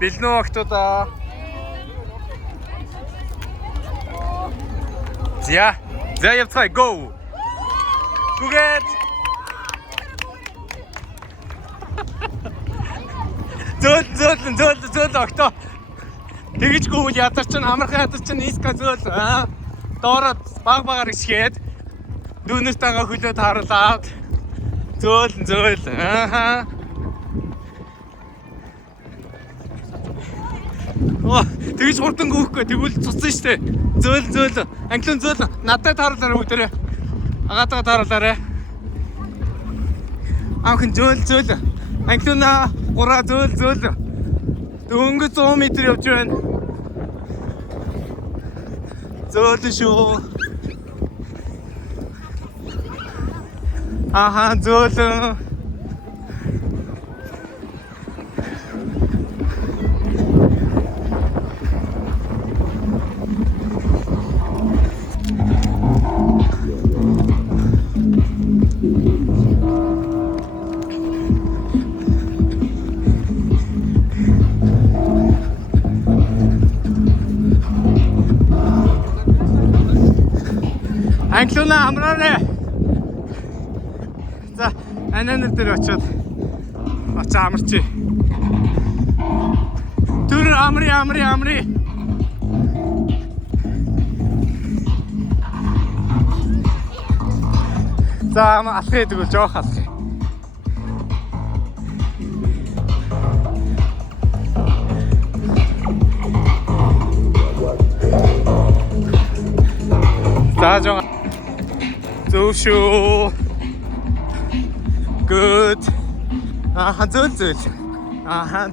Бэлнүү охтуудаа. За явцгаая go. Гүгээд. Зөөл октоо. Тэгэж гүйл ядар чинь амархан ядар чинь иска зөөл доороо баг ичгээд дүүнээс тагаа хөлөө тааруулаад зөөл тэгэж хурдан гүйхгүй тэгвэл цуцсан штэ зөөл англиун зөөл надад тааруулаарай бүгдээрээ агаатаа тааруулаарай анхан зөөл англиуна гураа зөөл дөнгөж 100 м явж байна зөөл шүү зөөл англиуна амраарай. За, ананер дээр очиод амарчи. Түр амри. За, алхах гэдэг жоох алхах. За, жоох. Зөвшөө. Good. Зөөл.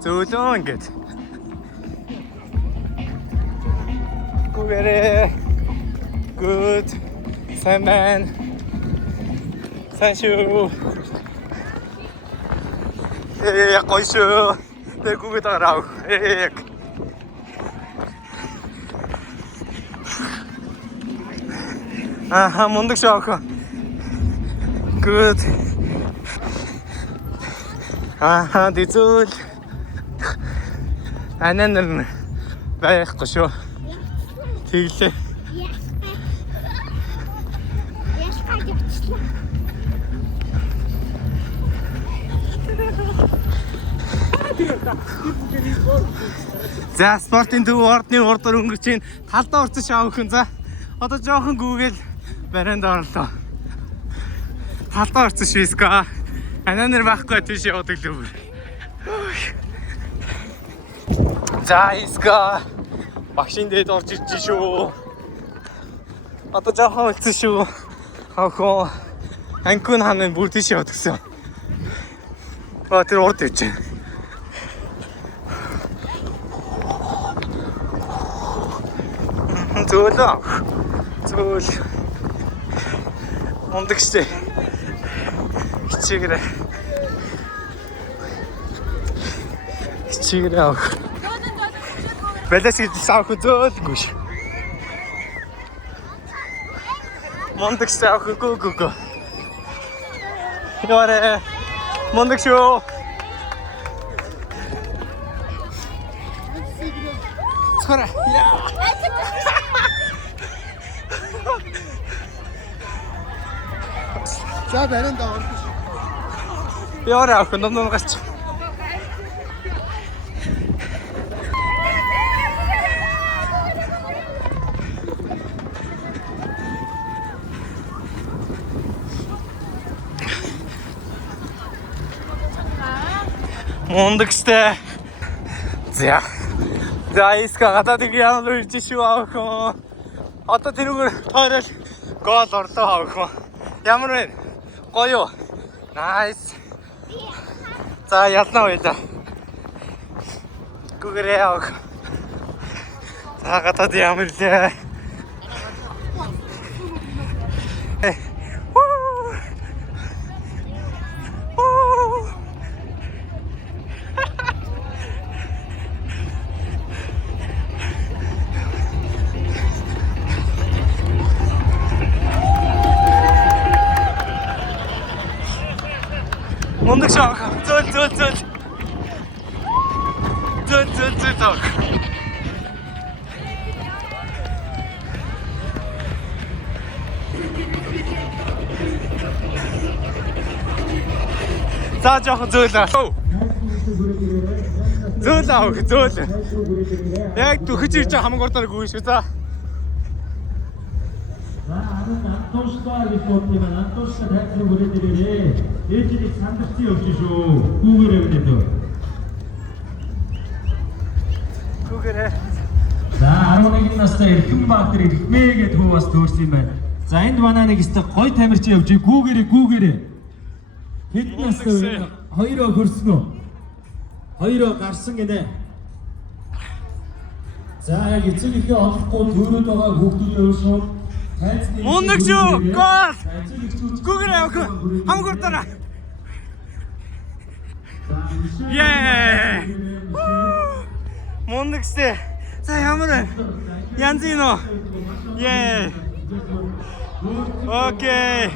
Зөөлөө ингээд. Гүгээрээ. Good. Сайн шүү. Гоё шүү. Тэг гүгээд арав. Мундаг шүү охин. Good. Дизүүл. Ананер байхгүй шүү. Тэглээ. За спортын төв ордны урдаар өнгөрч ийн талдаа орсон шаавхан за одоо жоохон гүүгээл барианд орлоо. Талдаа орсон швиска. Ананер байхгүй тийш явдаг л өөр. За иска багшийн дээд орж ирж шүү. Одоо жоохон үлдсэн шүү. Хохоо анкун ханаа бүр тийш явдагсан. Тэр урд ээж. Зөөл. Мундаг штэ. Хичээгээрээ авах. Балас гэж авах зөөлгүй ш. Мундаг штэ авах гү. Яарэ. Мундаг шүү. Цара. За барин даа орж. Яарэ авах ном гарч. Мундаг штэ. За иска гадаад яг үрж шүү авах. Одоо тэрүүгээр тойрол гол орлоо авах. Ямар вэ? Гоё. Nice. За ялнаа байлаа. Гүгээрээ авах. За гадаад ямар лээ. Мундаг шаа. Зөөл. зөө. За жоохон зөөлөө. Зөөл. Яг түхэж ирж байгаа хамаг урдаар гүйш үү. За. Антошка гэж бодсон юм. Антошка тайлбар хүрээд ирээрээ. Ээжийг сандарсан явж шүү. Гүүгээрээ өнөдөө. Гүүгээрээ. За 11 настай Эрхэм Баатар Эрхмээ гэдэг хүү бас төөрсөн юм байна. За энд манай нэг өстө гой тамирч явж гүүгээрээ. Хэд настай вэ? Хоёроо хөрсөн үү? Хоёроо гарсан гинэ. За яг эцэг ихээ олохгүй төрөөд байгаа хүүхдүүд явсан. Мундаг шүү. Гол. Гүүгээрээ явах. Хамаг урдаараа. Мундаг штэ. За ямар вэ? Янз юм уу? Окей.